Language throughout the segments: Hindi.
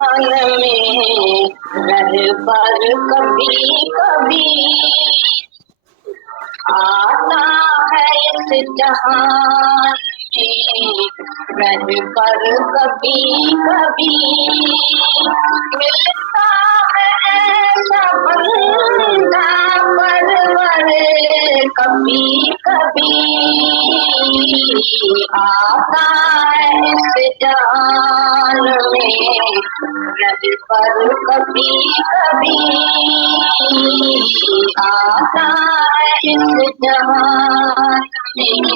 मन में रह पर कभी कभी आता है इस जहान में रह पर कभी कभी मिलता है ऐसा बंदा परवर कभी कभी आता है इस जहान में रह पर कभी कभी आता है इस जहान में।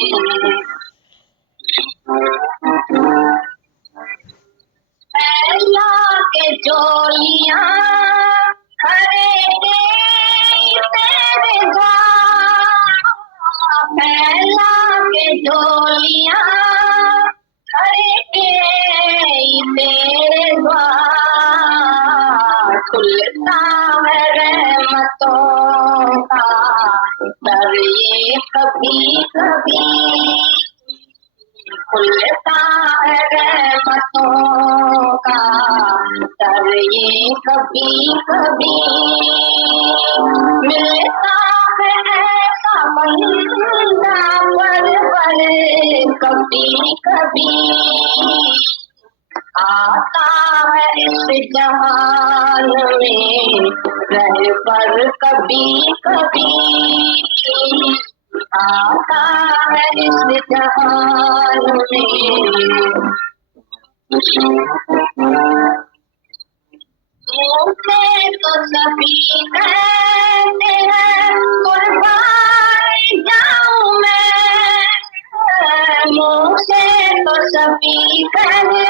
फैला के जोलियां खरीदे तेरे द्वार, फैला के जोलियां खरीदे तेरे द्वार, खुलता है रहमतों का दर ये कभी कभी, खुलता है रहमतों का दर ये कभी कभी, मिलता है ऐसा बंदा परवर कभी कभी, आता है इस जहान में रह पर कभी कभी, आता है इस जहान में। मुझे तो सभी कहते हैं कुर्बान जाऊं मैं, मुझे तो सभी कहते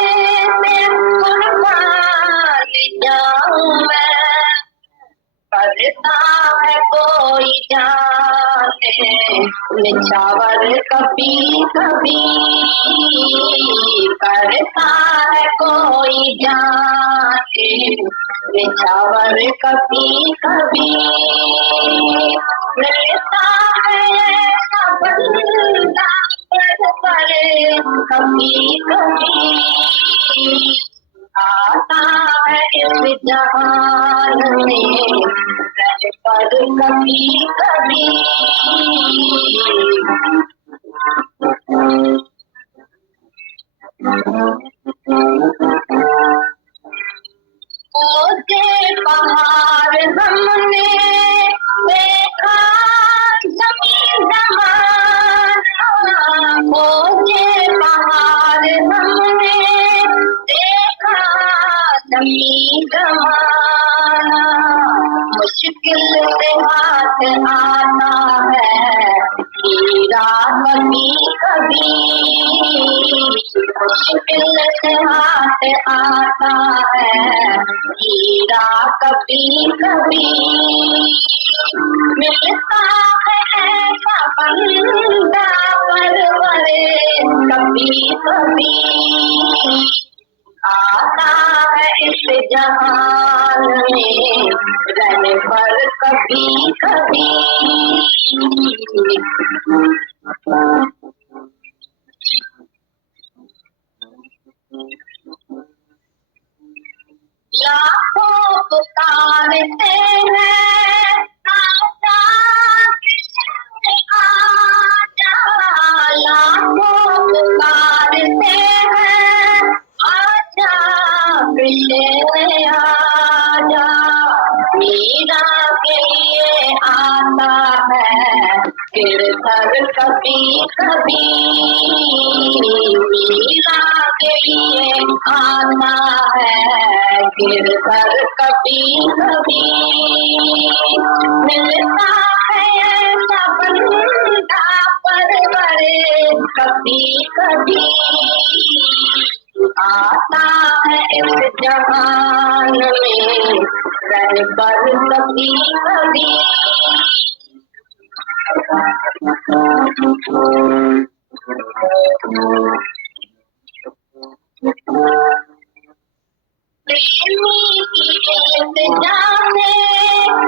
हैं कुर्बान जाऊं मैं, करता है कोई जाने निछावर कभी कभी, करता है कोई जाने निछावर कभी कभी, मिलता है ऐसा बंदा परवर कभी कभी, आता है इस जहान में रह पर कभी कभी। ऊंचे पहाड़ हमने देखा जमीन जमान, ऊंचे पहाड़ हमने देखा जमीन जमाना, मुश्किल से हाथ आता है हीरा कभी कभी, मुश्किल से हाथ आता है हीरा कभी कभी, मिलता है ऐसा बंदा परवर कभी कभी, आता है इस जहान में रह पर कभी कभी। लाखों पुकारते हैं आजा कृष्ण आजा, लाखों पुकारते हैं आजा कृष्ण आजा, मीरा के लिए आता है गिरधर कभी कभी, मीरा के लिए आता है गिरधर कभी कभी, मिलता है ऐसा बंदा परवर कभी कभी, आता है इस जहान में रह पर कभी कभी। प्रेमी की इल्तिजा में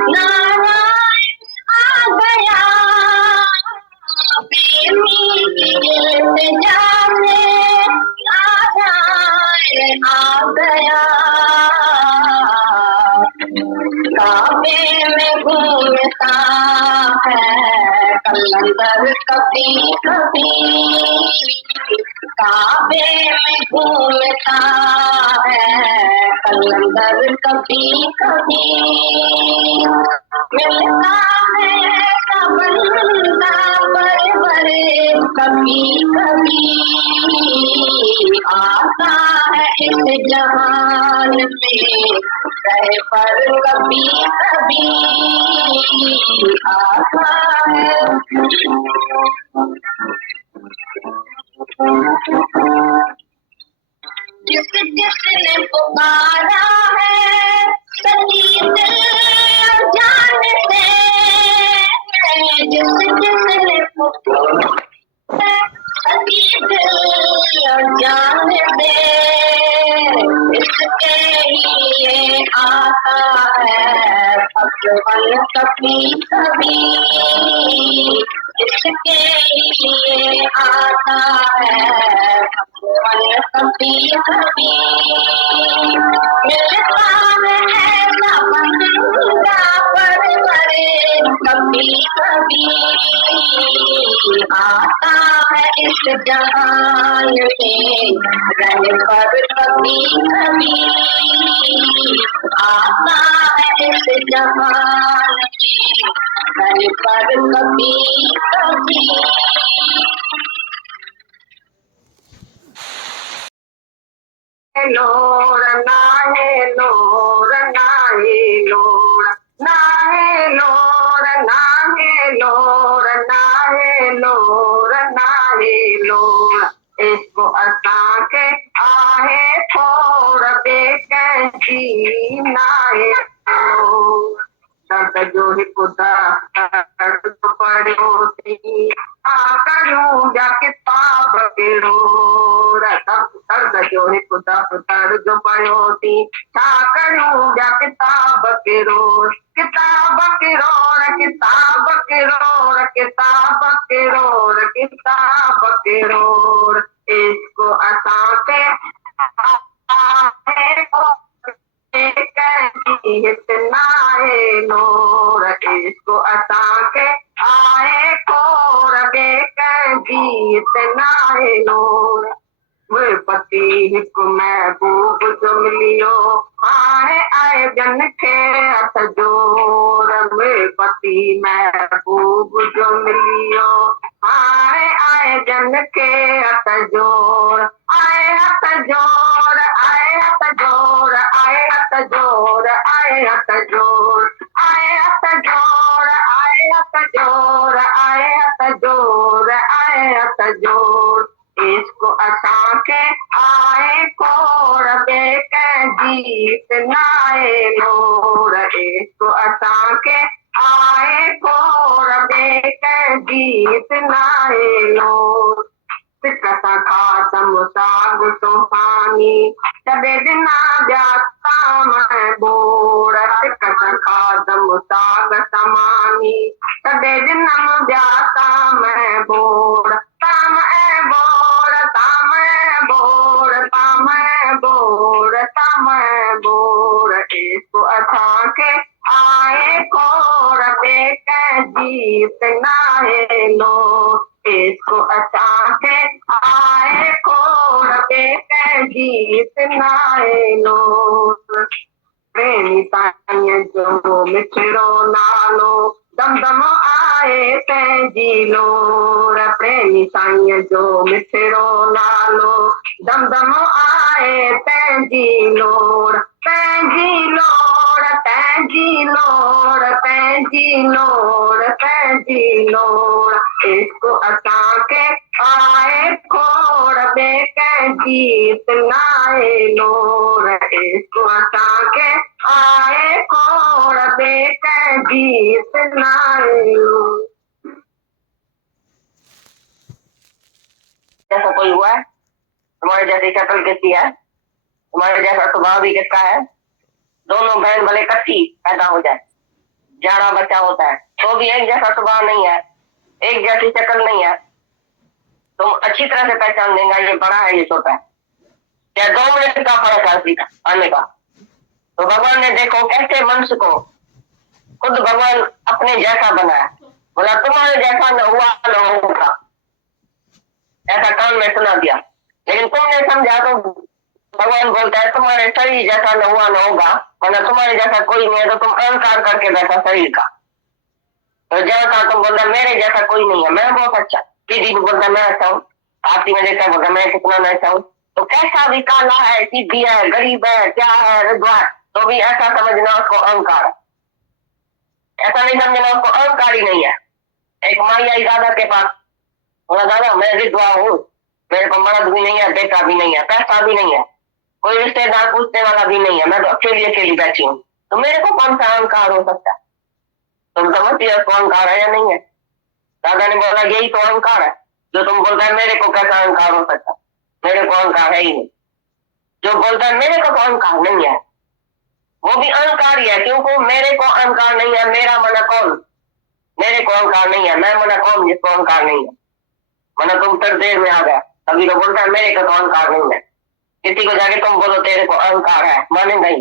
नारायण आ गया, प्रेमी की इल्तिजा में नारायण आ गया, कलंदर कभी कभी काबे में घूमता है, कलंदर कभी कभी मिलता है बंदा बड़े बड़े, कभी कभी आता है इस जहान में रह पर, कभी कभी आता है। जिस जिसने पुकारा है सच्ची दिल जान से, जिस जिसने पुकारा सच्ची दिल जान से, इसके लिए आता है भगवान कभी कभी, इसके लिए आता है भगवान कभी कभी मिलता है ऐसा बंदा बड़े बड़े, कभी कभी आता है इस जहान में रह पर, कभी कभी आता है इस जहान में रह पर, कभी कभी। लोर नाहे लोर नाहे लोर नाहे लोर नाहे लोर नाहे लोर नाहे लोर, इसको असां के आहे थोड़ बेकैसी नाहे लोर। दर्द जो हिकु दर्द पढ़ियो थी करूं जा किताब कहिड़ो, दर्द जो हिकु दर्द पढ़ियो थी छा करूं जा किताब कहिड़ो, किताब कहिड़ो किताब कहिड़ो किताब कहिड़ो किताब कहिड़ो, इसको असांखे नाहे नूर, इसको असांखे आहे खोड़ बेकैदी नाहे नूर। पति हिकु महबूब जो मिलियो हाणे आए जन खे हथ जोड़, पति महबूब जो मिलियो हाणे आए जन खे हथ जोड़, आए हथ जोड़ आए हथ जोड़ आए हथ जोड़ आए हथ जोड़ आए हथ जोड़ आए हथ जोड़ आए हथ जोड़ आए हथ जोड़, इसको असांखे आहे खोड़ बेकैदी नाहे नूर, इसको असांखे आहे खोड़ बेकैदी नाहे नूर। सिक सां खाधमि साग सुहानी तॾहिं ॾिना ॿिया ताम बोड़, सिक सां खाधमि साग समानी तॾहिं ॾिनमि ॿिया ताम बोड़, ताम ऐं बोड़ ताम ऐं बोड़ ताम ऐं बोड़ ताम ऐं बोड़, इसको असांखे आहे खोड़ बेकैदी नाहे नूर, इसको असांखे आहे खोड़ बेकैदी नाहे नूर। प्रेमी साईं जो मिठड़ो नालो दम दम आहे तंहिंजी लोर, प्रेमी साईं जो मिठड़ो नालो दम दम आहे तंहिंजी लोर, तंहिंजी लोर तंहिंजी लोर तंहिंजी लोर तंहिंजी लोर, इसको असांखे आहे खोड़ बेकैदी नाहे नूर, इसको असांखे आहे खोड़ बेकैदी नाहे नूर। जैसा कोई हुआ है तुम्हारे जैसी शक्ल किसकी है, तुम्हारे जैसा स्वभाव भी किसका है, दोनों बहन भले इकट्ठी पैदा हो जाए 11 बच्चा होता है तो भी एक जैसा स्वभाव नहीं है, एक जैसी शक्ल नहीं है, तुम अच्छी तरह से पहचान देंगे ये बड़ा है ये छोटा है, क्या 2 मिनट का फर्क है का आने का। तो भगवान ने देखो कैसे मनुष्य को खुद भगवान अपने जैसा बनाया, बोला तुम्हारे जैसा न हुआ न होगा, ऐसा कान में सुना दिया। लेकिन तुमने समझा तो भगवान बोलता है तुम्हारे शरीर जैसा न हुआ न होगा, मतलब तुम्हारे जैसा कोई नहीं है, तो तुम अहंकार करके बैठा शरीर का। तो जैसा तुम बोलता मेरे जैसा कोई नहीं है, मैं बहुत अच्छा, दीदी भी बोलता मैं अच्छा हूँ, आरती में देखता बोलता मैं कितना मैं अच्छा हूँ। तो कैसा भी काला है, सीधी है, गरीब है, क्या है, रुद्वा है, तो भी ऐसा समझना उसको अहंकार है। ऐसा नहीं समझना उसको अहंकार ही नहीं है। एक माई आई दादा के पास, बोला दादा मैं विधवा हूँ, मेरे को मर्द भी नहीं है, बेटा भी नहीं है, पैसा भी नहीं है, कोई रिश्तेदार पूछने वाला भी नहीं है, मैं तो अकेली अकेली बैठी हूँ, तो मेरे को कौन सा अहंकार हो सकता है? तुम समझती हो अहंकार है या नहीं है? दादा ने बोला यही तो अहंकार है, जो तुम बोलता है मेरे को कैसा अहंकार हो सकता है, मेरे को अहंकार है ही नहीं। जो बोलता है मेरे को तो अहंकार नहीं है, वो भी अहंकार ही है, क्योंकि मेरे को अहंकार नहीं है, मेरा मना कौन, मेरे को अहंकार नहीं है, मैं मना कौन जिसको अहंकार नहीं है। मना तुम फिर देर में आ गया, अभी तो बोलता है मेरे को तो अहंकार नहीं है, किसी को जाके तुम बोलो तेरे को अहंकार है, मानेगा ही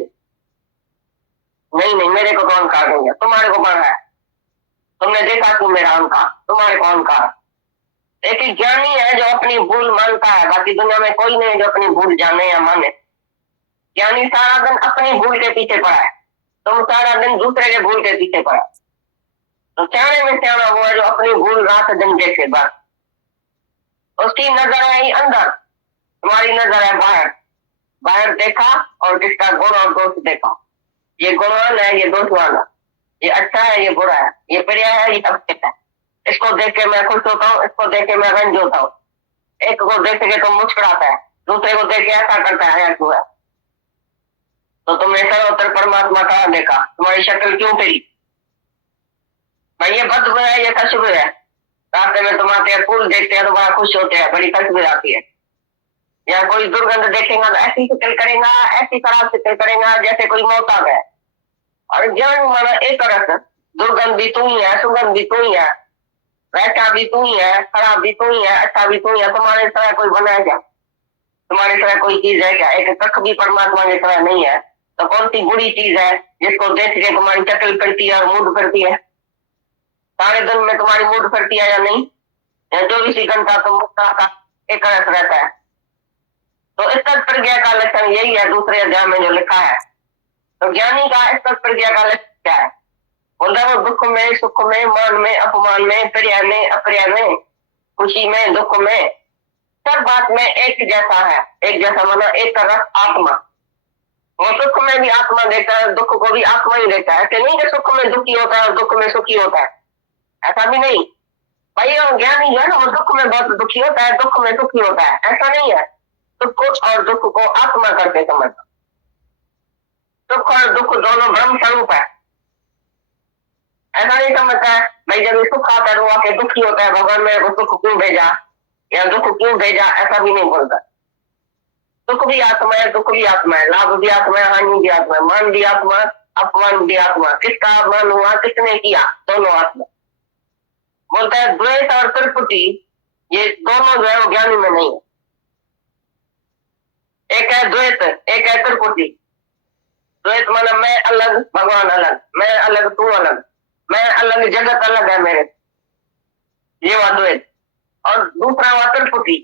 नहीं, मेरे को तो अहंकार नहीं है, तुम्हारे को बड़ा है, तुमने देखा क्यों मेरा अहंकार, तुम्हारे को अहंकार। एक ज्ञानी है जो अपनी भूल मानता है, बाकी दुनिया में कोई नहीं जो अपनी भूल जाने या माने। ज्ञानी सारा दिन अपनी भूल के पीछे पड़ा है, तुम सारा दिन दूसरे के भूल के पीछे पड़ा। तो सियाने में सियाना हुआ जो अपनी भूल रात दिन देखे, बस उसकी नजर है अंदर, तुम्हारी नजर है बाहर। बाहर देखा और किसका गुण और दोष देखा, ये गुणवान है, ये दोषवान है, ये अच्छा है, ये बुरा है, ये प्रिय है, ये अपचित है, इसको देख के मैं खुश होता हूँ, इसको देख के मैं रंज होता हूँ। एक को देख के तो मुस्कुराता है, दूसरे को देख के ऐसा करता है क्यों है। तो तुमने सर्वोत्तर परमात्मा का देखा, तुम्हारी शक्ल क्यों फिरी भाई? ये बद है, ये खुशबू है, रास्ते में तुम आते हैं, फूल देखते हैं तो बड़ा खुश होते हैं, बड़ी खुशबू आती है। या कोई दुर्गंध देखेगा तो ऐसी शिकल करेगा, ऐसी खराब शिकल करेगा जैसे कोई मौत आ गया। और ज्ञान माना एक रस, दुर्गंध भी तू ही है, सुगंध भी तू ही है, वैसा भी तू ही है, खराब भी तू ही है, अच्छा भी तू ही है। तुम्हारे तरह कोई बनाया क्या? तुम्हारी तरह कोई चीज है क्या? एक कख भी परमात्मा की तरह नहीं है, तो कौन सी बुरी चीज है जिसको देख के तुम्हारी चकल फिरती है और मूड फिरती है? सारे दिन में तुम्हारी मूड फिरती है या नहीं? 24 घंटा तुम एक रस रहता है। तो इस प्रज्ञा का लक्षण यही है, दूसरे अध्याय में जो लिखा है। तो ज्ञानी का इस प्रज्ञा का लक्षण क्या है? बोलता है वो दुख में, सुख में, मान में, अपमान में, प्रिय में, अप्रिय में, खुशी में, दुख में, सब बात में एक जैसा है। एक जैसा माना एक रस आत्मा। वो सुख में भी आत्मा देता है, दुख को भी आत्मा ही देता है। कि नहीं कि सुख में दुखी होता है और दुख में सुखी होता है, ऐसा भी नहीं भाई। और ज्ञानी जो है ना, वो दुख में बहुत दुखी होता है, दुख में सुखी होता है, ऐसा नहीं है। सुख और दुख को आत्मा करके समझना। सुख और दुख दोनों ब्रह्म स्वरूप है, ऐसा नहीं समझता है भाई जब सुख आता है वो आके दुखी होता है, भगवान मेरे को सुख क्यों भेजा या दुख क्यों भेजा, ऐसा भी नहीं बोलता। सुख भी आत्मा है, दुख भी आत्मा है, लाभ भी आत्मा है, हानि भी आत्मा है, मान भी आत्मा, अपमान भी आत्मा। किसका अपमान हुआ, किसने किया, दोनों आत्मा। बोलता है द्वेष और त्रिपुटी ये दोनों जो है वो ज्ञानी में नहीं है। एक है द्वैत, एक है त्रिपुटी। द्वैत माना मैं अलग, भगवान अलग, मैं अलग, तू अलग, मैं अलग, जगत अलग है मेरे, ये हुआ द्वैत। और दूसरा हुआ त्रिपुटी।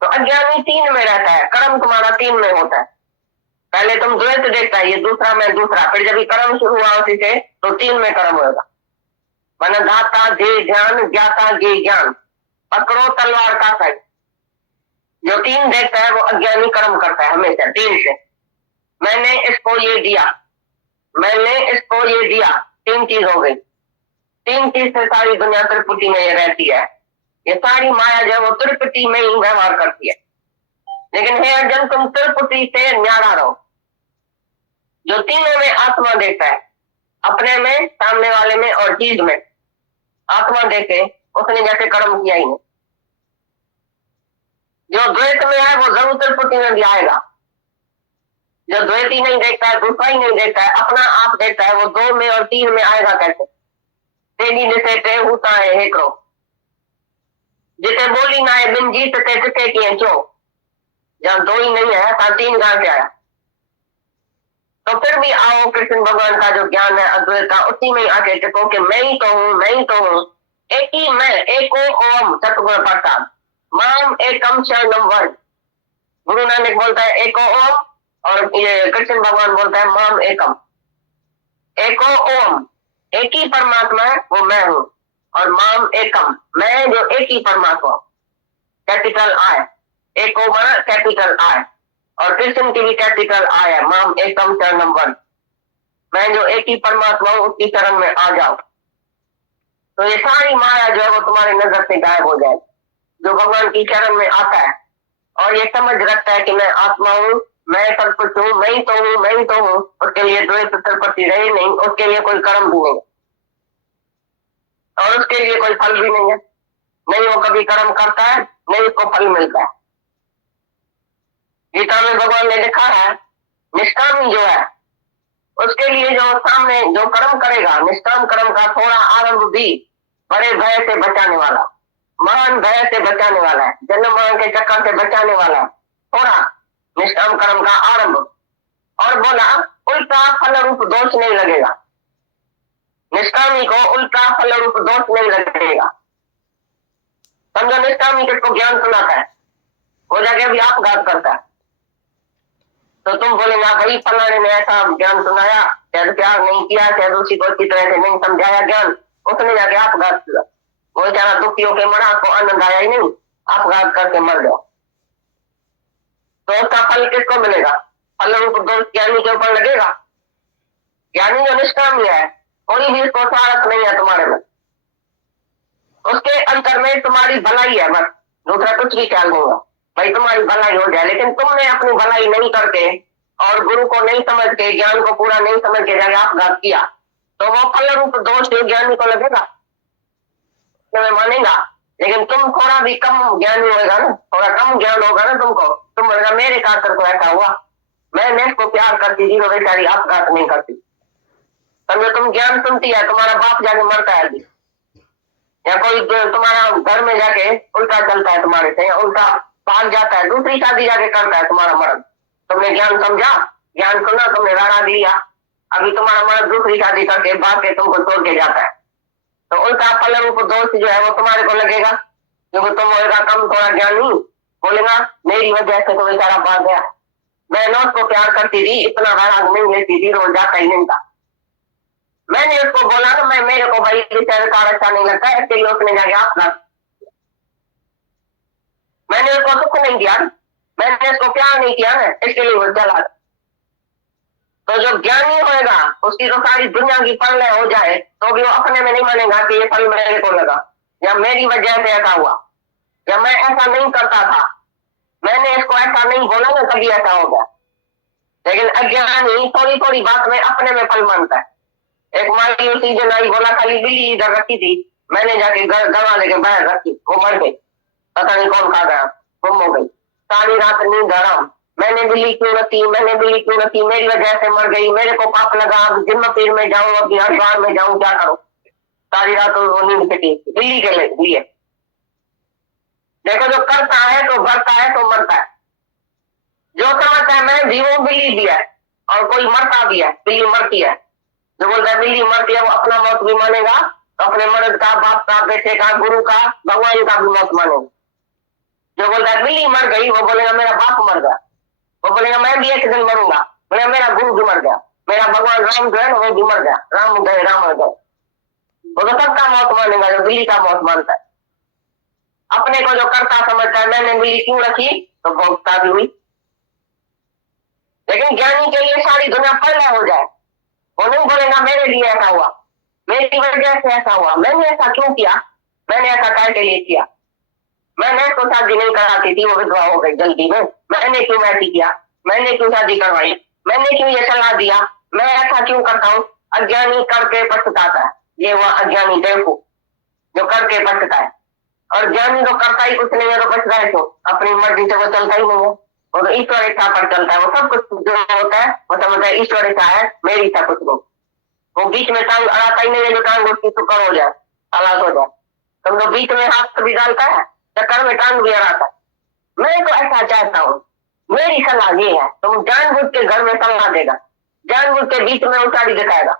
तो अज्ञानी तीन में रहता है, कर्म तुम्हारा तीन में होता है। पहले तुम द्वैत देखता है, ये दूसरा में दूसरा, फिर जब कर्म शुरू हुआ उसी से तो तीन में कर्म होगा। माना दाता जे ज्ञान, ज्ञाता जे ज्ञान, पकड़ो तलवार का साइड। जो तीन देखता है वो अज्ञानी कर्म करता है हमेशा तीन से। मैंने इसको ये दिया, मैंने इसको ये दिया, तीन चीज हो गई। तीन चीज से सारी दुनिया त्रिपुटी में ये रहती है। ये सारी माया जो है वो त्रिपुटी में ही व्यवहार करती है। लेकिन हे अर्जुन तुम त्रिपुटी से न्यारा रहो। जो तीनों में आत्मा देखता है, अपने में, सामने वाले में और चीज में, आत्मा देखे उसने जैसे कर्म किया ही नहीं। जो द्वैत में है वो जरूर त्रिपुटी में भी आएगा। जो द्वैत ही नहीं देखता है, दूसरा ही नहीं देखता है, अपना आप देखता है, वो दो में और तीन में आएगा कैसे? तेजी जिसे ते होता है हेकड़ो, जिसे बोली ना है बिन जीत ते चिते किए क्यों। जहां दो ही नहीं है वहां तीन कहां से आया? तो फिर भी आओ कृष्ण भगवान का जो ज्ञान है अद्वैत का, उसी में आके टिको कि मैं ही तो हूं, मैं ही तो हूं। एक ही मैं, एको ओम सतगुरु प्रसाद, माम एकम शरणम व्रज। गुरु नानक बोलता है एको ओम, और ये कृष्ण भगवान बोलता है माम एकम। एको ओम, एक ही परमात्मा है, वो मैं हूं। और माम एकम, मैं जो एक ही परमात्मा, कैपिटल आई, एको बना कैपिटल आई, और कृष्ण की भी कैपिटल आई है, माम एकम शरणम व्रज। मैं जो एक ही परमात्मा हूं, उसकी शरण में आ जाओ, तो ये सारी माया जो है वो तुम्हारी नजर से गायब हो जाए। जो भगवान की शरण में आता है और ये समझ रखता है कि मैं आत्मा हूँ, मैं सब कुछ हूँ, मैं ही तो हूँ, मैं ही तो हूँ, उसके लिए द्वेष उत्पत्ति रहे नहीं, उसके लिए कोई कर्म भी नहीं और उसके लिए कोई फल भी नहीं है। नहीं वो कभी कर्म करता है, नहीं उसको फल मिलता है। गीता में भगवान ने लिखा है, निष्कामी जो है उसके लिए जो सामने जो कर्म करेगा, निष्काम कर्म का थोड़ा आरंभ भी बड़े भय से बचाने वाला, महान भय से बचाने वाला है, जन्म मरण के चक्कर से बचाने वाला है, थोड़ा निष्काम कर्म का आरंभ। और बोला उल्टा फल रूप दोष नहीं लगेगा, निष्कामी को उल्टा फल रूप दोष नहीं लगेगा। समझो निष्कामी किसको ज्ञान सुनाता है, वो जाके भी आपघात करता है, तो तुम बोलेगा भाई फलाने ने ऐसा ज्ञान सुनाया, शायद प्यार नहीं किया, शायद उसी को अच्छी तरह से नहीं समझाया ज्ञान, उसने जाके आपघात किया, वो बेचारा दुखी होकर मरा, को आनंद आया ही नहीं, आपघात करके मर गया। तो उसका फल किसको मिलेगा? फल रूप दोष ज्ञानी के ऊपर लगेगा। ज्ञानी जो निष्कामी है, कोई भी उसको स्वार्थ नहीं है तुम्हारे में, उसके अंतर में तुम्हारी भलाई है, बस दूसरा कुछ भी ख्याल नहीं होगा, भाई तुम्हारी भलाई हो जाए। लेकिन तुमने अपनी भलाई नहीं करके और गुरु को नहीं समझ के, ज्ञान को पूरा नहीं समझ के जाके आपघात किया, तो वो फल रूप दोष ज्ञानी को लगेगा, मानेगा। लेकिन तुम थोड़ा भी कम ज्ञानी होगा ना, थोड़ा कम ज्ञान होगा ना तुमको, तुम बोलेगा मेरे खातर तो ऐसा हुआ, मैं इसको प्यार करती थी तो बेचारी आपघात नहीं करती। समझो तुम ज्ञान सुनती है, तुम्हारा बाप जाके मरता है अभी, या कोई तुम्हारा घर में जाके उल्टा चलता है तुम्हारे से, या उल्टा भाग जाता है, दूसरी शादी जाके करता है तुम्हारा मर्द, तुमने ज्ञान समझा, ज्ञान सुना, तुमने राणा लिया, अभी तुम्हारा मर्द दूसरी शादी करके भाग के तुमको छोड़ के जाता है, तो उल्टा फल रूप दोष जो है वो तुम्हारे को लगेगा, क्योंकि तुम होगा कम थोड़ा ज्ञानी, बोलेगा मेरी वजह से तो बेचारा भाग गया, मैं ना उसको प्यार करती थी, इतना नाराज नहीं रहती थी, रोज जाता ही नहीं था, मैंने उसको बोला ना, मैं मेरे को भाई बेचारे का अच्छा नहीं लगता है, इसके लिए उसने जाके अपना, मैंने उसको सुख नहीं दिया, मैंने उसको प्यार नहीं किया ना, इसके लिए वो चला। तो जो ज्ञानी होएगा उसकी तो सारी दुनिया की फल हो जाए तो भी वो अपने में नहीं मानेगा कि ये फल मेरे को लगा, या मेरी वजह से ऐसा हुआ, या मैं ऐसा नहीं करता था, मैंने इसको ऐसा नहीं बोला ना कभी ऐसा हो गया। लेकिन अज्ञानी थोड़ी थोड़ी बात में अपने में फल मानता है। एक मायूसी जो नाई बोला खाली बिल्ली इधर रखी थी, मैंने जाके दवा लेके बाहर रखी, वो मर गई, पता नहीं कौन खा गया, गुम हो गई, सारी रात नींद हराम, मैंने बिल्ली क्यों रखी, मैंने बिल्ली क्यों रखी, मेरी वजह से मर गई, मेरे को पाप लगा, अब जिम्म पीर में जाऊं, अब हरिद्वार में जाऊं, क्या करूं, सारी रात नींद कटी बिल्ली के लिए। देखो जो करता है तो बढ़ता है तो मरता है, जो समझता है मैं जीवों बिल्ली भी है और कोई मरता भी है, बिल्ली मरती है, जो बोलता है बिल्ली मरती है वो अपना मौत भी मानेगा, तो अपने मर्द का, बाप का, बेटे का, गुरु का, भगवान का भी मौत मानेगा। जो बोलता है बिल्ली मर गई वो बोलेगा मेरा बाप मर गया, वो बोलेगा मैं भी एक दिन मरूंगा, बोलेगा मेरा गुरु भी मर गया, मेरा भगवान राम जो है ना वो भी मर गया, राम गए राम गए, वो तो सबका मौत मानेगा जो बिल्ली का मौत मानता है। अपने को जो करता समझता है मैंने बिल्ली क्यों रखी, तो भोगता भी हुई। लेकिन ज्ञानी के लिए सारी दुनिया फल हो जाए, वो नहीं बोलेगा मेरे लिए ऐसा हुआ, मेरी वजह से ऐसा हुआ, मैंने ऐसा क्यों किया, मैंने ऐसा काय के लिए किया, मैंने तो शादी नहीं कराती थी, वो विधवा हो गई जल्दी में, मैंने क्यों ऐसी किया, मैंने क्यों शादी करवाई, मैंने क्यों ये सलाह दिया, मैं ऐसा क्यों करता हूँ। अज्ञानी करके पछताता है, ये हुआ अज्ञानी बेवकूफ जो करके पछता है। और ज्ञानी तो करता ही कुछ नहीं है तो पछता है क्यों, अपनी मर्जी से वो चलता ही नहीं है, वो तो ईश्वर इच्छा पर चलता है, वो सब कुछ जो होता है वो समझता है ईश्वर इच्छा है, मेरी इच्छा कुछ नहीं, वो बीच में टांग अड़ाता ही नहीं है, जो टांग उसकी सुकर हो जाए, हालात हो जाए, तुम तो बीच में हाथ भी डालता है, चक्कर में टांग भी अड़ाता है। मैं तो ऐसा चाहता हूँ, मेरी सलाह ये है, तुम जानबूझ के घर में सलाह देगा, जानबूझ के बीच में उतारी दिखाएगा,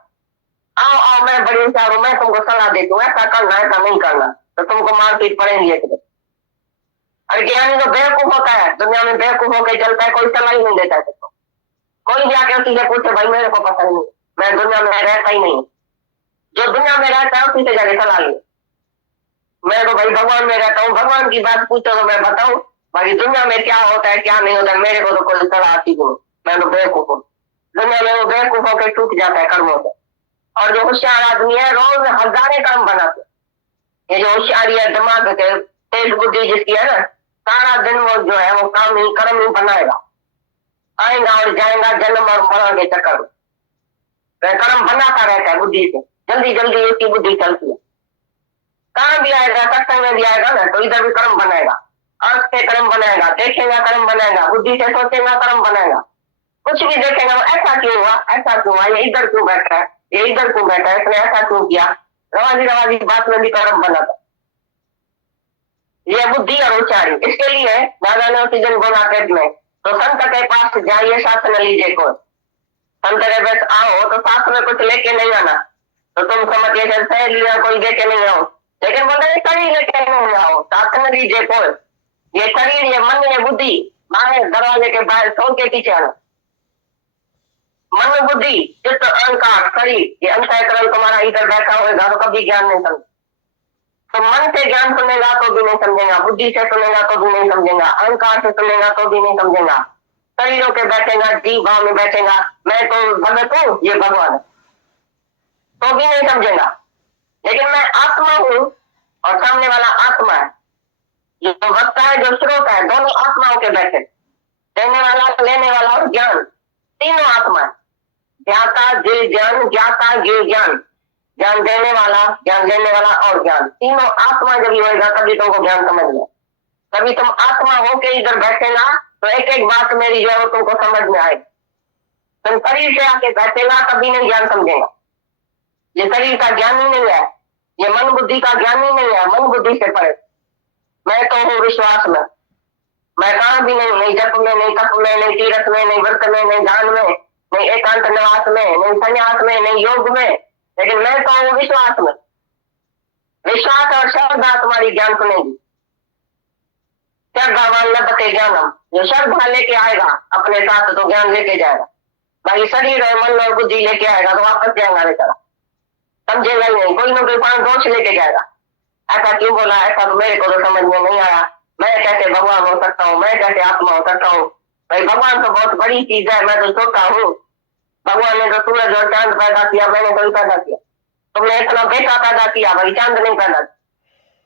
आओ आओ मैं बड़ी होशियार हूँ, मैं तुमको सलाह देती हूँ, ऐसा करना ऐसा नहीं करना, तो तुमको मारपीट पड़ेंगी एक दिन। अरे ज्ञानी तो बेवकूफ होता है, दुनिया में बेवकूफ होकर चलता है, कोई सलाह ही नहीं देता है तुमको। कोई भी आके उसी से पूछे भाई मेरे को पता नहीं, मैं दुनिया में रहता ही नहीं, जो दुनिया में रहता है उसी से जाके सलाह लिया। मैं तो भाई भगवान में रहता हूँ, भगवान की बात पूछो तो मैं बताऊं, बाकी दुनिया में क्या होता है क्या नहीं होता है मेरे को तो कोई सलाह आती नहीं, मैं तो बेवकूफ हूँ। दुनिया में वो बेवकूफ होकर टूट जाता है कर्मों से। और जो होशियार आदमी है रोज हजारे कर्म बनाते, ये जो होशियारी है दिमाग के तेज बुद्धि जिसकी है ना, सारा दिन वो जो है वो काम ही कर्म ही बनाएगा, आएगा और जाएगा जन्म और मरण के चक्कर में, कर्म बनाता रहता है बुद्धि से, जल्दी जल्दी उसकी बुद्धि चलती है। कहाँ भी आएगा, सत्संग में भी आएगा ना तो इधर भी कर्म बनाएगा, अर्थ से कर्म बनाएगा, देखेगा कर्म बनाएगा, बुद्धि से सोचेगा कर्म बनाएगा, कुछ भी देखेगा वो ऐसा क्यों हुआ, ऐसा क्यों हुआ, ये इधर क्यों बैठा है, ये इधर क्यों बैठा है, इसने ऐसा क्यों किया, रवाजी बात में भी कर्म बनाता। ये बुद्धि और उच्चारी, इसके लिए दादा ने उसी दिन बोला पेट में, तो संत के पास जाइए शास्त्र लीजिए को, संत के पास आओ तो साथ में कुछ लेके नहीं आना, तो तुम समझिए सह लिया कोई लेके नहीं आओ, लेकिन बोल रहे शरीर लेके नहीं आओ, साथ में लीजिए को, ये शरीर ये मन ये बुद्धि बाहर दरवाजे के बाहर सौ के पीछे आना। मन बुद्धि चित्त अहंकार शरीर ये अंतःकरण तुम्हारा इधर बैठा होगा तो कभी ज्ञान नहीं समझ, तो मन से ज्ञान सुनेगा तो भी नहीं समझेगा, बुद्धि से सुनेगा तो भी नहीं समझेगा, अहंकार से सुनेगा तो भी नहीं समझेगा, शरीरों के बैठेगा, जीव भाव में बैठेगा, मैं तो भगत हूँ ये भगवान है, तो भी नहीं समझेगा। लेकिन मैं आत्मा हूँ और सामने वाला आत्मा है, जो वक्ता है जो श्रोता है, दोनों आत्माओं के बैठे, देने वाला लेने वाला और ज्ञान, तीनों आत्मा, ज्ञाता जे ज्ञान, ज्ञाता जे ज्ञान, ज्ञान देने वाला ज्ञान लेने वाला और ज्ञान, तीनों आत्मा जब होगा तभी तुमको ज्ञान समझ में, तभी तुम आत्मा होके इधर बैठेगा तो एक एक बात मेरी जो है तुमको समझ में आए, तुम शरीर से आके बैठेगा तभी नहीं ज्ञान समझेगा, ये शरीर का ज्ञान ही नहीं है, ये मन बुद्धि का ज्ञान ही नहीं है, मन बुद्धि से परे मैं तो हूँ विश्वास में, मैं कहाँ भी नहीं जप में, नहीं तप में, नहीं तीर्थ में, नहीं व्रत में, नहीं दान में, नहीं एकांत निवास में, नहीं संन्यास में, नहीं योग में, लेकिन मैं तो हूँ विश्वास में, विश्वास और श्रद्धा तुम्हारी ज्ञान सुनेगी, श्रद्धावान लभते ज्ञानम, जो श्रद्धा लेके आएगा अपने साथ तो ज्ञान लेके जाएगा, बाकी शरीर और मन और बुद्धि लेके आएगा तो वापस जाएगा बेचारा, समझेगा ही नहीं, कोई ना कोई पांच दोष लेके जाएगा, ऐसा क्यों बोला, ऐसा तो मेरे को तो समझ में नहीं आया, मैं कैसे भगवान हो सकता हूँ, मैं कैसे आत्मा हो सकता हूँ, भाई भगवान तो बहुत बड़ी चीज है, मैं तो छोटा हूँ, भगवान ने तो सूरज और चांद पैदा किया, मैंने कोई पैदा किया, तुमने इतना बेटा पैदा किया, भाई चांद नहीं पैदा किया,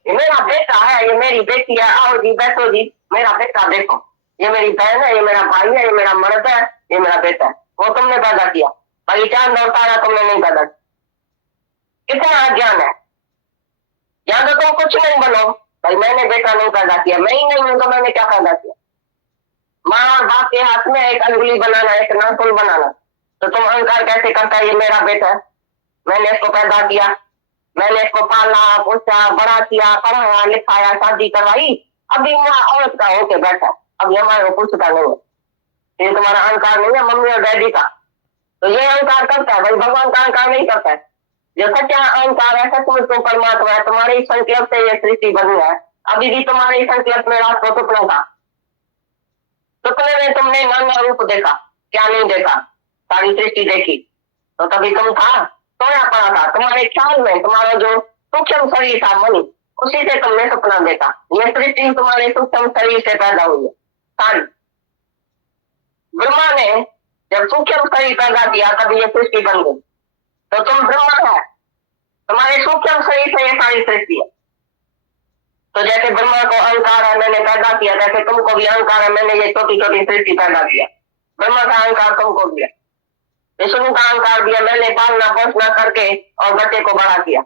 ये मेरा बेटा है, ये मेरी बेटी है, आओ जी बैठो जी, मेरा बेटा देखो, ये मेरी बहन है, ये मेरा भाई है, ये मेरा मर्द है, ये मेरा बेटा है, वो तुमने पैदा किया, भाई चांद और तारा तुमने नहीं पैदा किया, कितना ज्ञान है, या तो तुम कुछ नहीं बनो, भाई मैंने बेटा नहीं पैदा किया, मैं ही नहीं हूं तो मैंने क्या पैदा किया, माँ और बाप के हाथ में एक अंगुली बनाना, एक नाखून बनाना, तो तुम अहंकार कैसे करता है, ये मेरा बेटा है, मैंने इसको पैदा किया, मैंने इसको पाला पोसा बड़ा किया, पढ़ाया लिखाया, शादी करवाई, अभी वहां औरत का होके बैठा, अब हमारे को पूछता नहीं है, ये तुम्हारा अहंकार नहीं है मम्मी और डैडी का, तो ये अहंकार करता है, भाई भगवान का अहंकार नहीं करता है, जो सच्चा अहंकार है सचमुच तो परमात्मा है, तुम्हारे संकल्प से ये सृष्टि बनी है, अभी भी तुम्हारे संकल्प में रात को सपना था, सपने में तुमने नाना रूप देखा, क्या नहीं देखा, सारी सृष्टि देखी, तो तभी तुम था, सोया पड़ा था, तुम्हारे ख्याल में तुम्हारा जो सूक्ष्म शरीर था मन, उसी से तुमने सपना देखा, ये सृष्टि तुम्हारे सूक्ष्म शरीर से पैदा हुई है सारी, ब्रह्मा ने जब सूक्ष्म शरीर पैदा किया तभी ये सृष्टि बन गई, तो तुम ब्रह्मा है, तुम्हारे सूक्ष्म शरीर से ये सारी सृष्टि है, तो जैसे ब्रह्मा को अहंकार है मैंने पैदा किया, जैसे तुमको भी अहंकार है मैंने ये छोटी छोटी सृष्टि पैदा किया, ब्रह्मा का अहंकार तुमको दिया, विष्णु का अहंकार दिया, मैंने पालना पोषना करके और बच्चे को बड़ा किया,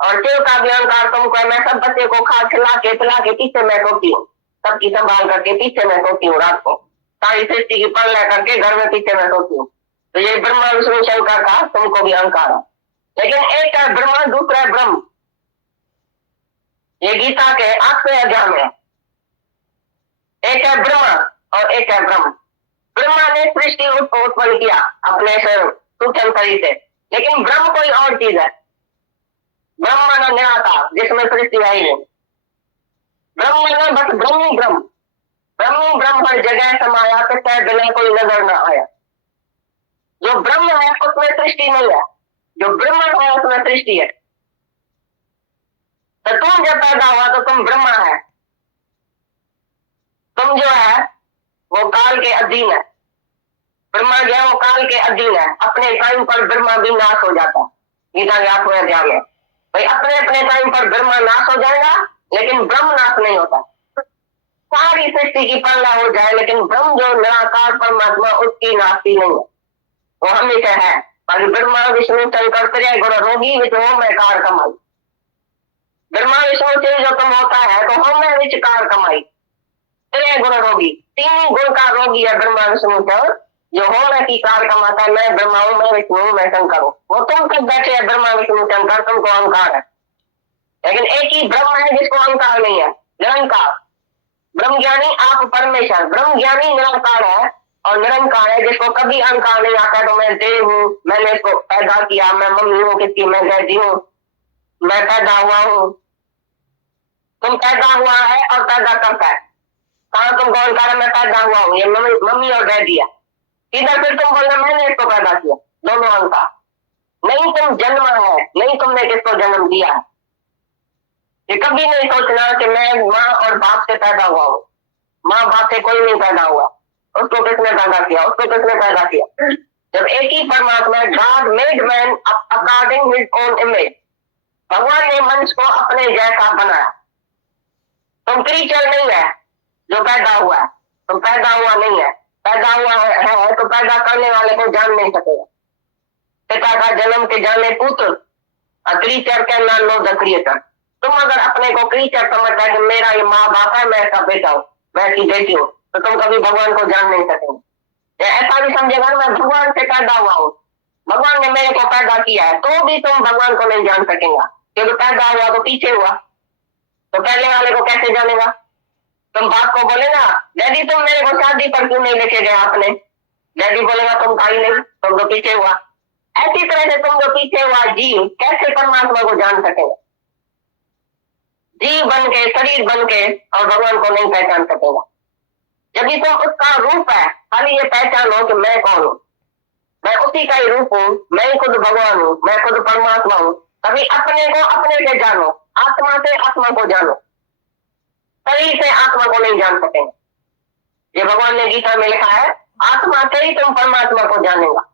और शिव का भी अहंकार तुमको, मैं सब बच्चे को खा खिला के पिला के पीछे मैं सोती हूँ, सबकी संभाल करके पीछे मैं सोती हूँ, रात को सारी सृष्टि की पालना करके घर में पीछे मैं सोती हूँ, तो ये ब्रह्मा विष्णु शंकर का तुमको भी अहंकार है, लेकिन एक है ब्रह्मा दूसरा है ब्रह्म, ये गीता के 8वें अध्याय में, एक है ब्रह्मा और एक है ब्रह्म, ब्रह्मा ने सृष्टि उत्पन्न किया अपने सूक्ष्म शरीर से, लेकिन ब्रह्म कोई और चीज है। ब्रह्म माना निराकार, जिसमें सृष्टि है ही नहीं। ब्रह्म माना बस ब्रह्म ही ब्रह्म। ब्रह्म ही ब्रह्म हर जगह समाया, किसके बिना कोई नजर ना आया। जो ब्रह्म है उसमें सृष्टि नहीं है, जो ब्रह्म है उसमें सृष्टि है। तो तुम जब पैदा हुआ तो तुम ब्रह्मा है। तुम जो है वो काल के अधीन है। ब्रह्मा जो है वो काल के अधीन है। अपने टाइम पर ब्रह्मा भी नाश हो जाता है। गीता के 8वें अध्याय में भाई अपने अपने टाइम पर ब्रह्मा नाश हो जाएगा, लेकिन ब्रह्म नाश नहीं होता। सारी सृष्टि की पल्ला हो जाए, लेकिन ब्रह्म जो निराकार परमात्मा उसकी नाशती नहीं है, वो हमेशा है। पर ब्रह्मा विष्णु शंकर त्रय गुण रोगी विच हो मैं कार कमाई। ब्रह्मा विष्णु से जो तुम होता है तो हो मैं विच कार कमाई। त्रय गुण रोगी, 3 गुण का रोगी है ब्रह्मा विष्णु शंकर। जो हो मैं की कार कमाता है, मैं ब्रह्मा हूं, मैं विष्णु हूं, मैं शंकर हूं। वो तुम कब बैठे हैं ब्रह्मा विष्णु शंकर, तुमको अहंकार है। लेकिन एक ही ब्रह्म है जिसको अहंकार नहीं है, निरंकार ब्रह्म ज्ञानी। आप परमेश्वर ब्रह्म ज्ञानी निरंकार है, और निरंकार है जिसको कभी अहंकार नहीं आता। तो मैं देव हूँ, मैंने इसको पैदा किया, मैं मम्मी हूँ किसकी, मैं डैडी हूँ, मैं पैदा हुआ हूँ। तुम पैदा हुआ है और पैदा करता है। कहा तुमको अहंकार है मैं पैदा हुआ हूँ, ये मम्मी और डैडी है। इधर फिर तुम बोलना मैंने इसको पैदा किया, दोनों अहंकार। नहीं तुम जन्मा है, नहीं तुमने किसको जन्म दिया है। ये कभी नहीं सोचना कि मैं माँ और बाप से पैदा हुआ हूँ। माँ बाप से कोई नहीं पैदा हुआ। उसको किसने पैदा किया, उसको किसने पैदा किया। जब एक ही परमात्मा, God made man according his own image, भगवान ने मनुष्य को अपने जैसा बनाया। तुम क्रीचर नहीं है जो पैदा हुआ है, तुम पैदा हुआ नहीं है। पैदा हुआ है तो पैदा करने वाले को जान नहीं सकेगा। पिता का जन्म के जाने पुत्र, creature can not know the creator. तुम अगर अपने को क्रीचर समझता है कि मेरा ये माँ बाप है, मैं इसका बेटा हूँ, मैं इसकी बेटी हूँ, तो तुम कभी भगवान को जान नहीं सकेंगे। ऐसा भी समझेगा मैं भगवान से पैदा हुआ हूँ, भगवान ने मेरे को पैदा किया है, तो भी तुम भगवान को नहीं जान सकेगा। क्योंकि पैदा हुआ तो पीछे हुआ, तो पहले वाले को कैसे जानेगा। तुम बाप को बोलेगा डैडी तुम मेरे को शादी पर क्यों नहीं लेके गए आपने, डैडी बोलेगा तुम आई नहीं, तुम तो पीछे हुआ। ऐसी तरह से तुम जो पीछे हुआ जीव कैसे परमात्मा को जान सकेगा। जीव बन के, शरीर बन के, और भगवान को नहीं पहचान सकेगा। जब तुम उसका रूप है, खाली ये पहचानो कि मैं कौन हूँ, मैं उसी का ही रूप हूँ, मैं खुद भगवान हूँ, मैं खुद परमात्मा हूँ। कभी अपने को अपने से जानो, आत्मा से आत्मा को जानो, शरीर से आत्मा को नहीं जान सकेंगे। ये भगवान ने गीता में लिखा है, आत्मा से ही तुम परमात्मा को जानेगा।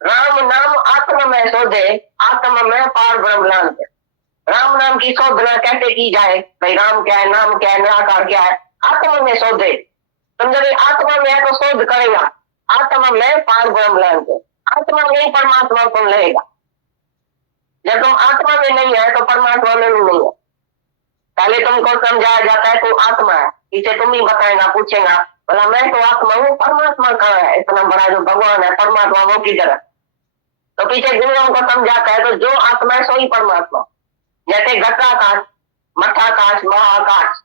राम नाम आत्मा में शोधे, आत्मा में पार ब्रह्म जानते। राम नाम की शोधना कैसे की जाए, भाई राम क्या है, नाम क्या है, निराकार क्या है, आत्मा में शोधे। तुम जब आत्मा में है तो शोध करेगा, आत्मा में पार ब्रह्म जानते। आत्मा में ही परमात्मा तुम रहेगा। जब तुम आत्मा में नहीं है तो परमात्मा में भी नहीं है। पहले तुमको समझाया जाता है तो आत्मा है, पीछे तुम ही बताएगा, पूछेगा बोला मैं तो आत्मा हूँ, परमात्मा कहाँ है, इतना बड़ा जो भगवान है परमात्मा वो किधर है। तो पीछे गुरुओं को समझाता है तो जो आत्मा है सो ही परमात्मा। जैसे घटाकाश, मठाकाश, महाकाश,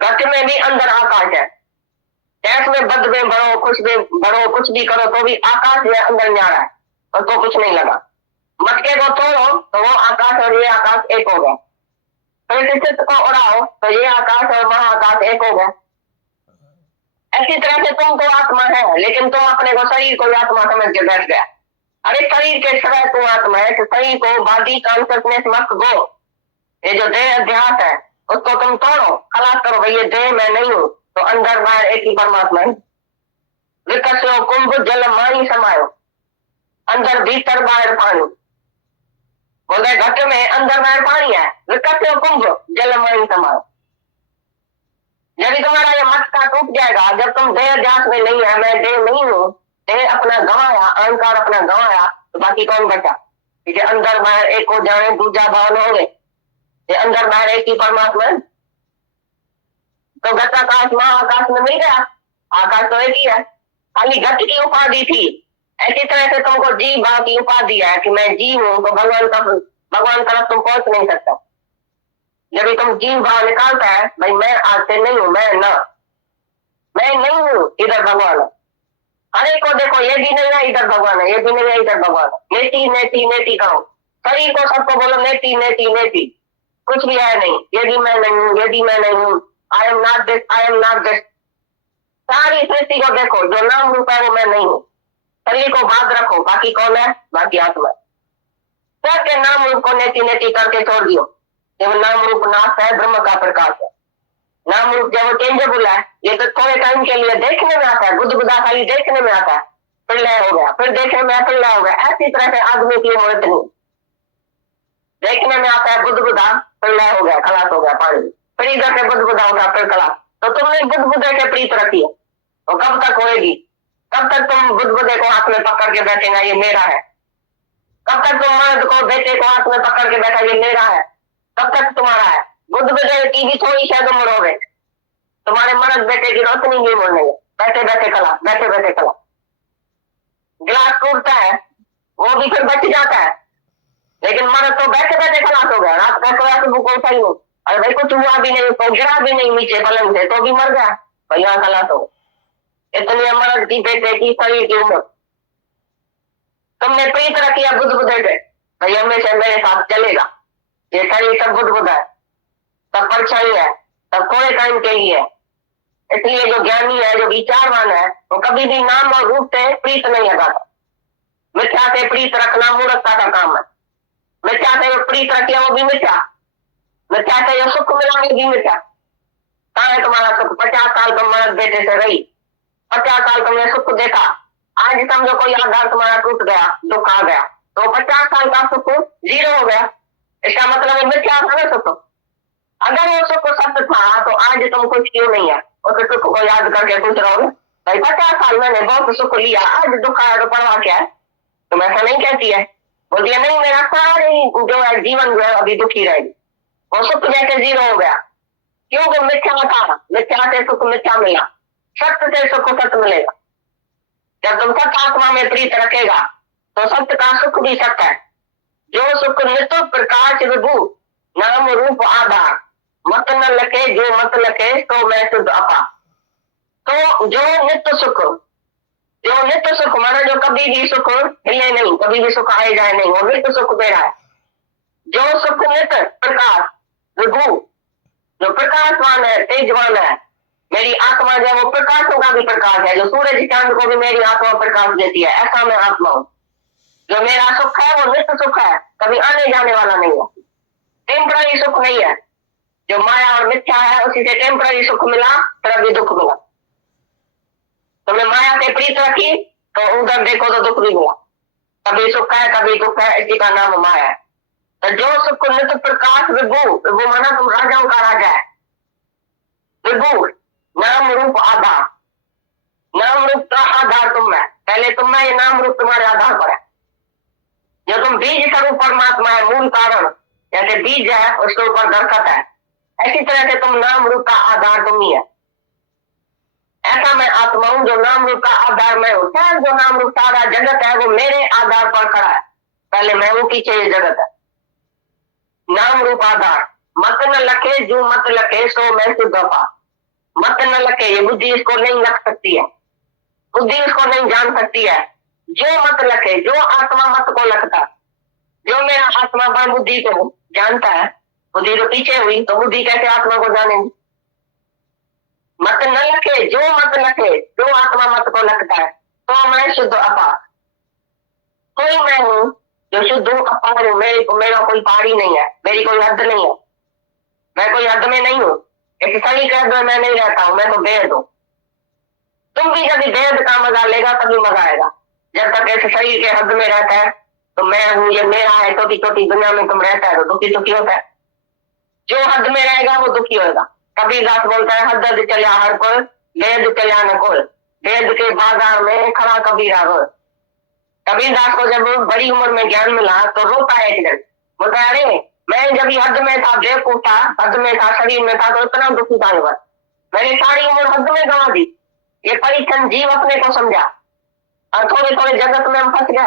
घट में भी अंदर आकाश है। गैस में बद में भरो, कुछ भी भरो, कुछ भी करो तो भी आकाश जो है अंदर जा रहा है, उसको कुछ नहीं लगा। मटके को तोड़ो तो वो आकाश और ये आकाश एक हो गया। प्रतिष्ठित को उड़ाओ तो ये आकाश और महाकाश एक हो गया। ऐसी तरह से तुमको आत्मा है, लेकिन तुम अपने को शरीर को आत्मा समझ के बैठ गया। अरे शरीर के समय तुम आत्मा है, तो शरीर को बॉडी कॉन्शियसनेस मत गो। ये जो देह अध्यास है उसको तुम तोड़ो, खलास करो, भाई ये देह मैं नहीं हूँ, तो अंदर बाहर एक ही परमात्मा है। विकसो कुंभ जल माई समायो, अंदर भीतर बाहर पानी। बोलते घट में अंदर बाहर पानी है, विकसो कुंभ जल माई समायो। यदि तुम्हारा ये मटका टूट जाएगा, जब तुम देह अध्यास में नहीं है, मैं देह नहीं हूँ, देह अपना गंवाया, अहंकार अपना गंवाया, तो बाकी कौन बचा। क्योंकि अंदर बाहर एक हो जाए, दूजा भाव न होंगे, ये अंदर बाहर एक ही परमात्मा है। तो घटाकाश महाकाश में नहीं गया, आकाश तो एक ही है, खाली घट की उपाधि थी। ऐसी तरह से तुमको जीव भाव की उपाधि है कि मैं जीव हूँ, तो भगवान तरफ तुम पहुंच नहीं सकता। जब तुम जीव भाव निकालता है, भाई मैं आज से नहीं हूं, मैं नहीं हूं, इधर भगवान है। हर एक को देखो, ये भी नहीं है इधर भगवान है, ये भी नहीं है इधर भगवान है। नेति नेति नेति कहो, शरीर को सबको बोलो नेति नेति नेति, कुछ भी है नहीं। ये भी मैं नहीं हूँ, ये भी मैं नहीं हूँ। I am not this, I am not this. सारी सृष्टि को देखो, जो नाम रूप है वो मैं नहीं हूँ। शरीर को बात रखो, बाकी कौन है? बाकी आत्मा। सबके नाम रूप को नेति नेति करके छोड़ दियो। जब नाम रूप नाश है, ब्रह्म का प्रकाश है। नाम रूप जब चेंजेबल है, ये तो थोड़े टाइम के लिए देखने में आता है, बुद्ध बुद्धा खाली देखने में आता है, फिर लय हो गया, फिर देखने में फिर लय हो गया। ऐसी तरह से आदमी की मौत नहीं, देखने में आता है बुद्ध बुद्धा, फिर लय हो गया, खलास हो गया पानी, फिर इधर से बुद्ध बुद्धा होगा, फिर खलास। तो तुमने बुद्ध बुद्ध के प्रीत रखी है, तो कब तक होएगी? कब तक तुम बुद्ध बुद्ध को हाथ में पकड़ के बैठेगा ये मेरा है? कब तक तुम मर्द को बेटे को हाथ में पकड़ के बैठा ये मेरा है? कब तक तुम्हारा है? बुद्ध बुद्ध की भी थोड़ी शायद उम्र हो गई, तुम्हारे मर्द बेटे की रोशनी नहीं बोलने, बैठे बैठे खला, बैठे बैठे खला। गिलास टूटता है, वो भी फिर बच जाता है, लेकिन मर्द तो बैठे बैठे खलास हो गया। रात का सोया तो भूख उठा ही नहीं, अरे भाई कुछ हुआ भी नहीं, तो गिरा भी नहीं नीचे पलंग से, तो भी मर गया, भैया खलास हो। इतनी मर्द की बेटे की शरीर की उम्र। तुमने प्रीत रखी है बुद्ध बुद्ध से, भाई हमेशा मेरे साथ चलेगा, ये शरीर सब बुद्ध बुद्ध है, सब परछाई है, सब थोड़े टाइम के लिए है। इसलिए जो ज्ञानी है, जो विचारवान है, वो कभी भी नाम और रूप से प्रीत नहीं लगाता। मिथ्या से प्रीत रखना मूर्खता का काम है। मिथ्या से जो प्रीत रखिए वो भी मिथ्या, मिथ्या से जो सुख मिला वो भी मिथ्या। कहाँ है तुम्हारा सुख? 50 साल तुम मर्द बेटे से रही, 50 साल तुमने सुख देखा, आज समझो कोई आधार तुम्हारा टूट गया, दुख आ गया, तो 50 साल का सुख जीरो हो गया। इसका मतलब वो मिथ्या था ना सुख। अगर वो सुख सत्य था तो आज तुम कुछ क्यों नहीं है? उस सुख को याद करके पूछ रहा हूँ भाई 50 साल मैंने बहुत सुख लिया, आज दुख आया तो परवाह क्या है? तुम ऐसा नहीं कहती है, बोलती है नहीं मेरा सारी जो है जीवन जो है अभी दुखी रहेगी। वो सुख जैसे जीरो हो गया, क्योंकि मिथ्या था, मिथ्या से सुख मिथ्या मिला, सत्य से सुख सत्य मिलेगा। जब तुम सत्य आत्मा में प्रीत रखेगा तो सत्य का सुख भी सत्य है। जो सुख नित्य प्रकाश विभु नाम रूप आधार, मत न लखे जो मत लखे तो मैं शुद्ध अपा। तो जो नित्य सुख, जो नित्य सुख माना जो कभी भी सुख हिले नहीं, कभी भी सुख आए जाए नहीं, वो नित्य सुख मेरा है। जो सुख नित्य प्रकाश विभु, जो प्रकाशवान है, तेजवान है, मेरी आत्मा जो वो प्रकाशों का भी प्रकाश है, जो सूरज चांद को भी मेरी आत्मा प्रकाश देती है, ऐसा मैं आत्मा हूँ। जो मेरा सुख है वो नित्य सुख है, कभी आने जाने वाला नहीं है, टेम्पररी सुख नहीं है। जो माया और मिथ्या है उसी से टेम्पररी सुख मिला, फिर अभी दुख मिला। तुमने माया से प्रीत रखी तो उधर देखो तो दुख भी मिला, कभी सुख है कभी दुख है, इसी का नाम माया है। तो जो सुख नित्य प्रकाश विभु, विभु माना तुम राजाओं का राजा है, विभु नाम रूप आधार, नाम रूप का आधार तुम है, पहले तुम में, ये नाम रूप तुम्हारे आधार पर है। जो तुम बीज स्वरूप परमात्मा है, मूल कारण, जैसे बीज है उसके ऊपर दरखत है, ऐसी तरह से तुम नाम रूप का आधार तुम ही है। ऐसा मैं आत्मा हूं जो नाम रूप का आधार मैं हूं। जो नाम रूप का आधार जगत है वो मेरे आधार पर खड़ा है, पहले मैं हूं, पीछे ये जगत है। नाम रूप आधार, मत न लखे जो मत लखे सो मैं शुद्ध अपा। मत न लखे, ये बुद्धि इसको नहीं लख सकती है, बुद्धि इसको नहीं जान सकती है। जो मत लखे, जो आत्मा मत को लखता, जो मेरा आत्मा पर बुद्धि को जानता है, बुद्धि तो पीछे हुई तो बुद्धि कैसे आत्मा को जानेगी? मत न लखे, जो मत लखे, जो आत्मा मत को लगता है, तो मैं शुद्ध अपा, कोई मैं हूं जो शुद्ध हूं, अपा हूं। मेरा कोई पहाड़ी नहीं है, मेरी कोई हद नहीं है, मैं कोई हद में नहीं हूं। एक सही कह दो मैं नहीं रहता हूं, मैं तो बेहद हूं। तुम भी जब बेहद का मजा लेगा तभी मजा आएगा। जब तक ऐसे शरीर के हद में रहता है तो मैं हूं, ये मेरा है, छोटी छोटी दुनिया में तुम रहता है तो दुखी दुखी होता है। जो हद में रहेगा वो दुखी होगा। कबीरदास बोलता है हद हद चला हर कोई, बेद चला न कोई, बेद के बाजार में खड़ा कबीरा रोए। कबीरदास को जब बड़ी उम्र में ज्ञान मिला तो रोता है एक दिन, बोलता है अरे मैं जब हद में था, बेवकूफ था, हद में था, शरीर में था तो इतना दुखी था, मैंने सारी उम्र हद में गंवा दी। ये परीक्षण जीव अपने को समझा और थोड़े थोड़े जगत में हम फंस गया।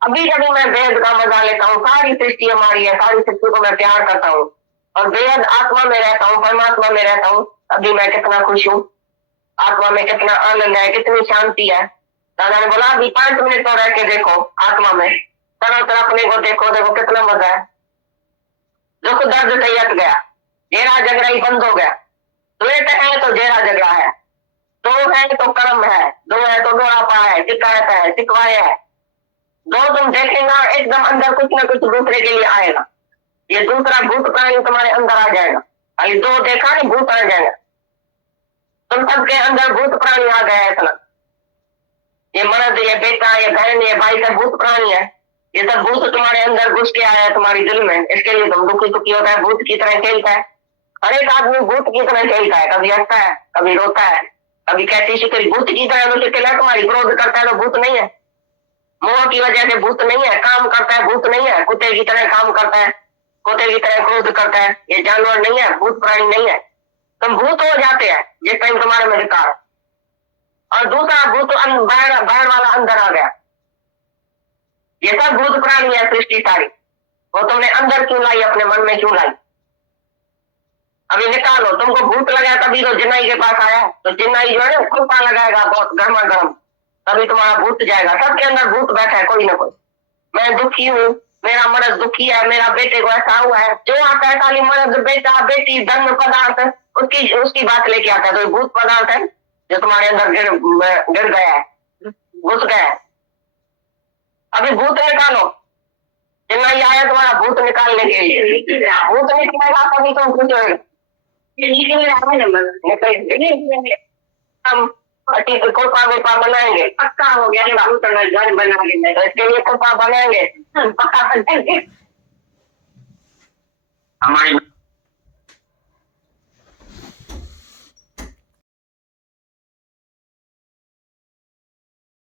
अभी जब मैं बेहद का मजा लेता हूँ, सारी सृष्टि हमारी है, सारी सृष्टि को मैं प्यार करता हूँ और बेहद आत्मा में रहता हूँ, परमात्मा में रहता हूँ, अभी मैं कितना खुश हूँ, आत्मा में कितना आनंद है, कितनी शांति है। दादा ने बोला अभी 5 मिनट तो रह के देखो आत्मा में, तरह अपने को देखो, देखो कितना मजा है। दुख दर्द से हट गया, जेरा झगड़ा ही बंद हो गया। द्वैत है तो जेरा झगड़ा है, दो है तो कर्म है, दो है तो दोहरापा है, शिकायत है, शिकवाए है। दो तुम देखेगा एकदम अंदर कुछ ना कुछ दूसरे के लिए आएगा। ये दूसरा भूत प्राणी तुम्हारे अंदर आ जाएगा। अभी दो देखा नहीं, भूत आ जाएगा। तुम सबके अंदर भूत प्राणी आ गया है इतना। ये मर्द, ये बेटा, ये बहन, ये भाई सब भूत प्राणी है। ये सब भूत तुम्हारे अंदर घुस के आया है तुम्हारी दिल में, इसके लिए तुम दुखी दुखी होता है, भूत की तरह खेलता है। हर एक आदमी भूत की तरह खेलता है, कभी हंसता है, कभी रोता है, कभी कैसी शिकल भूत की तरह शिकल है तुम्हारी। क्रोध करता है तो भूत नहीं है, मोह की वजह से भूत नहीं है, काम करता है भूत नहीं है, कुत्ते की तरह काम करता है, कुत्ते की तरह क्रोध करता है, ये जानवर नहीं है, भूत प्राणी नहीं है। तुम भूत हो जाते हैं जिस टाइम तुम्हारे में विकार। और दूसरा भूत बाहर वाला अंदर आ गया। ये सब भूत प्राणी है सृष्टि सारी, वो तुमने अंदर क्यों लाई, अपने मन में क्यों लाई? अभी निकालो। तुमको भूत लगा तभी तो जिन्नाई के पास आया, तो जिन्नाई जो है खुरपा लगाएगा बहुत गर्मा गर्म, तभी तुम्हारा भूत जाएगा। सबके अंदर भूत बैठा है कोई ना कोई। मैं दुखी हूँ, मेरा मर्द दुखी है, मेरा बेटे को ऐसा हुआ है, जो आता है खाली मर्द, बेटा, बेटी, धन पदार्थ, उसकी बात लेके आता है। तो भूत पदार्थ है जो तुम्हारे अंदर गिर गया है, घुस गया है। अभी भूत निकालो। जिन्नाई आया तुम्हारा भूत निकालने के लिए, भूत निकलेगा तभी तुम खुश होगा। हम कृपा बनाएंगे, पक्का हो गया, घर बना लेंगे, तो इसके लिए कृपा बनाएंगे, पक्का बनाएंगे। हमारी